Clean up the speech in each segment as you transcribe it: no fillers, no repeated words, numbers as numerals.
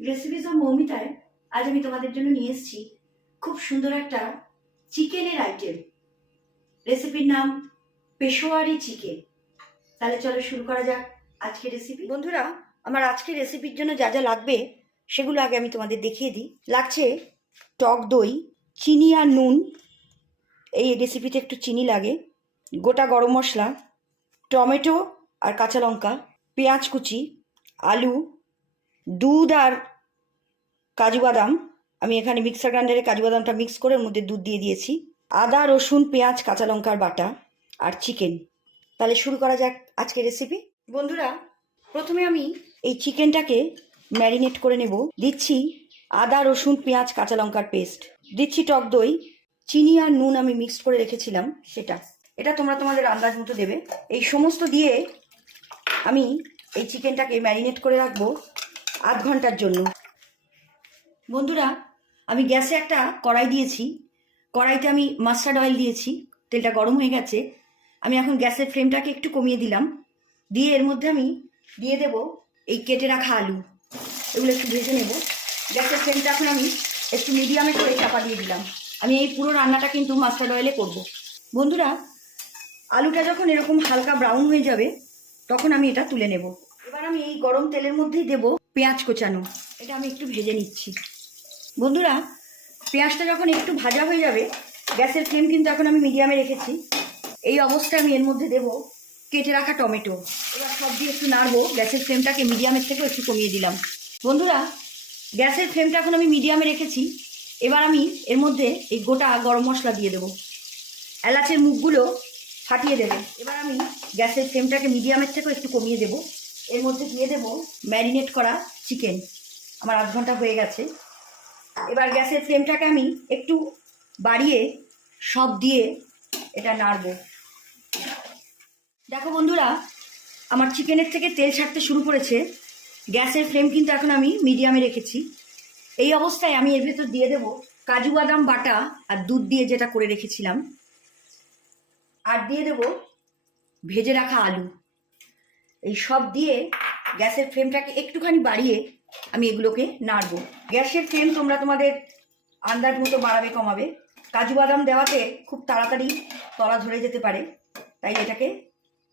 Recipes of মৌমিতায় আজ আমি তোমাদের জন্য নিয়ে এসেছি খুব সুন্দর একটা চিকেনের আইটেম। রেসিপির নাম পেশোয়ারি চিকেন। তাহলে চলো শুরু করা যাক আজকের রেসিপি। বন্ধুরা, আমার আজকের রেসিপির জন্য যা যা লাগবে সেগুলো আগে আমি তোমাদের দেখিয়ে দিই। লাগছে টক দই, চিনি আর নুন, এই রেসিপিতে একটু চিনি লাগে, গোটা গরম মশলা, টমেটো আর কাঁচা লঙ্কা, পেঁয়াজ কুচি, আলু, দুধ আর কাজু বাদাম। আমি এখানে মিক্সার গ্রাইন্ডারে কাজু বাদামটা মিক্স করে ওর মধ্যে দুধ দিয়ে দিয়েছি, আদা রসুন পেঁয়াজ কাঁচা লঙ্কার বাটা আর চিকেন। তাহলে শুরু করা যাক আজকের রেসিপি। বন্ধুরা, প্রথমে আমি এই চিকেনটাকে ম্যারিনেট করে নেব। দিচ্ছি আদা রসুন পেঁয়াজ কাঁচা লঙ্কার পেস্ট, দিচ্ছি টক দই, চিনি আর নুন আমি মিক্সড করে রেখেছিলাম সেটা, এটা তোমরা তোমাদের আন্দাজ মতো দেবে। এই সমস্ত দিয়ে আমি এই চিকেনটাকে ম্যারিনেট করে রাখবো আধ ঘন্টার জন্য। বন্ধুরা, আমি গ্যাসে একটা কড়াই দিয়েছি, কড়াইতে আমি মাস্টার্ড অয়েল দিয়েছি, তেলটা গরম হয়ে গেছে। আমি এখন গ্যাসের ফ্লেমটাকে একটু কমিয়ে দিলাম, দিয়ে এর মধ্যে আমি দিয়ে দেব এই কেটে রাখা আলু, এগুলো একটু ভেজে নেব। গ্যাসের ফ্লেমটা এখন আমি একটু মিডিয়ামে করে চাপা দিয়ে দিলাম। আমি এই পুরো রান্নাটা কিন্তু মাস্টার্ড অয়েলে করব। বন্ধুরা, আলুটা যখন এরকম হালকা ব্রাউন হয়ে যাবে তখন আমি এটা তুলে নেব। এবার আমি এই গরম তেলের মধ্যেই দেব পেঁয়াজ কোচানো, এটা আমি একটু ভেজে নিচ্ছি। বন্ধুরা, পেঁয়াজটা যখন একটু ভাজা হয়ে যাবে, গ্যাসের ফ্লেম কিন্তু এখন আমি মিডিয়ামে রেখেছি, এই অবস্থায় আমি এর মধ্যে দেব কেটে রাখা টমেটো। এবার সব দিয়ে একটু নাড়বো। গ্যাসের ফ্লেমটাকে মিডিয়ামের থেকেও একটু কমিয়ে দিলাম। বন্ধুরা, গ্যাসের ফ্লেমটা এখন আমি মিডিয়ামে রেখেছি। এবার আমি এর মধ্যে এই গোটা গরম মশলা দিয়ে দেবো, এলাচের মুখগুলো ফাটিয়ে দেবে। এবার আমি গ্যাসের ফ্লেমটাকে মিডিয়ামের থেকেও একটু কমিয়ে দেব। এর মধ্যে দিয়ে দেব ম্যারিনেট করা চিকেন, আমার আধ ঘন্টা হয়ে গেছে। এবার গ্যাসের ফ্লেমটাকে আমি একটু বাড়িয়ে সব দিয়ে এটা নাড়বো। দেখো বন্ধুরা, আমার চিকেনের থেকে তেল ছাড়তে শুরু করেছে। গ্যাসের ফ্লেম কিন্তু এখন আমি মিডিয়ামে রেখেছি। এই অবস্থায় আমি এর ভেতর দিয়ে দেব কাজু বাদাম বাটা আর দুধ দিয়ে যেটা করে রেখেছিলাম, আর দিয়ে দেব ভেজে রাখা আলু। এই সব দিয়ে গ্যাসের ফ্লেমটাকে একটুখানি বাড়িয়ে আমি এগুলোকে নাড়বো। গ্যাসের ফ্লেম তোমরা তোমাদের আন্দাজ মতো বাড়াবে কমাবে। কাজু বাদাম দেওয়াতে খুব তাড়াতাড়ি তলা ধরে যেতে পারে, তাই এটাকে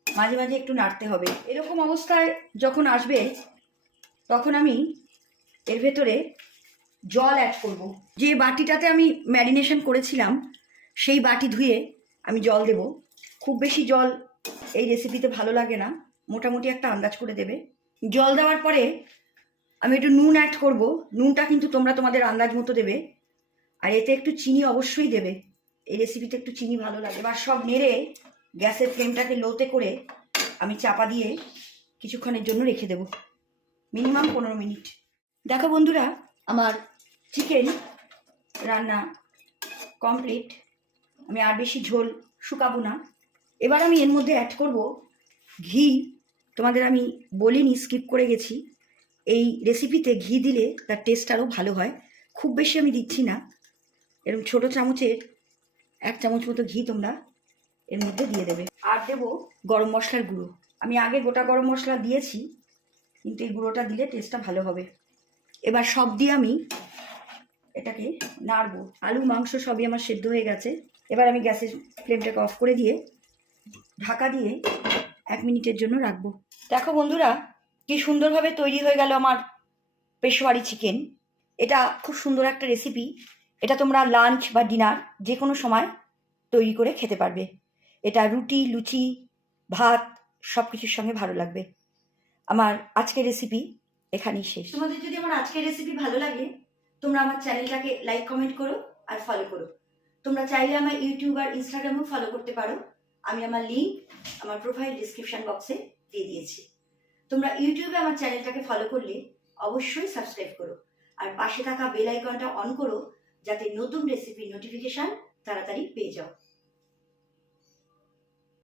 মাঝে মাঝে একটু নাড়তে হবে। এরকম অবস্থায় যখন আসবে তখন আমি এর ভেতরে জল অ্যাড করব। যে বাটিটাতে আমি ম্যারিনেশন করেছিলাম সেই বাটি ধুয়ে আমি জল দেব। খুব বেশি জল এই রেসিপিতে ভালো লাগে না, মোটামুটি একটা আন্দাজ করে দেবে। জল দেওয়ার পরে আমি একটু নুন অ্যাড করব। নুনটা কিন্তু তোমরা তোমাদের আন্দাজ মতো দেবে, আর এতে একটু চিনি অবশ্যই দেবে, এই রেসিপিতে একটু চিনি ভালো লাগে। এবার সব নেড়ে গ্যাসের ফ্লেমটাকে লোতে করে আমি চাপা দিয়ে কিছুক্ষণের জন্য রেখে দেব, মিনিমাম 15 মিনিট। দেখো বন্ধুরা, আমার চিকেন রান্না কমপ্লিট। আমি আর বেশি ঝোল শুকাবো না। এবার আমি এর মধ্যে অ্যাড করব ঘি। তোমাদের আমি বলিনি, স্কিপ করে গেছি, এই রেসিপিতে ঘি দিলে তার টেস্ট আরও ভালো হয়। খুব বেশি আমি দিচ্ছি না, এরকম ছোটো চামচের 1 চামচ মতো ঘি তোমরা এর মধ্যে দিয়ে দেবে। আর দেবো গরম মশলার গুঁড়ো। আমি আগে গোটা গরম মশলা দিয়েছি, কিন্তু এই গুঁড়োটা দিলে টেস্টটা ভালো হবে। এবার সব দিয়ে আমি এটাকে নাড়বো। আলু মাংস সবই আমার সেদ্ধ হয়ে গেছে। এবার আমি গ্যাসের ফ্লেমটাকে অফ করে দিয়ে ঢাকা দিয়ে 1 মিনিটের জন্য রাখবো। দেখো বন্ধুরা, কি সুন্দরভাবে তৈরি হয়ে গেল আমার পেশোয়ারি চিকেন। এটা খুব সুন্দর একটা রেসিপি। এটা তোমরা লাঞ্চ বা ডিনার যে কোনো সময় তৈরি করে খেতে পারবে। এটা রুটি লুচি ভাত সব কিছুর সঙ্গে ভালো লাগবে। আমার আজকের রেসিপি এখানেই শেষ। তোমাদের যদি আমার আজকের রেসিপি ভালো লাগে, তোমরা আমার চ্যানেলটাকে লাইক কমেন্ট করো আর ফলো করো। তোমরা চাইলে আমার ইউটিউব আর ইনস্টাগ্রামেও ফলো করতে পারো। আমি আমার লিঙ্ক আমার প্রোফাইল ডিসক্রিপশন বক্সে দিয়ে দিয়েছি। তোমরা ইউটিউবে আমার চ্যানেলটাকে ফলো করলে অবশ্যই সাবস্ক্রাইব করো, আর পাশে থাকা বেল আইকনটা অন করো, যাতে নতুন রেসিপির নোটিফিকেশন তাড়াতাড়ি পেয়ে যাও।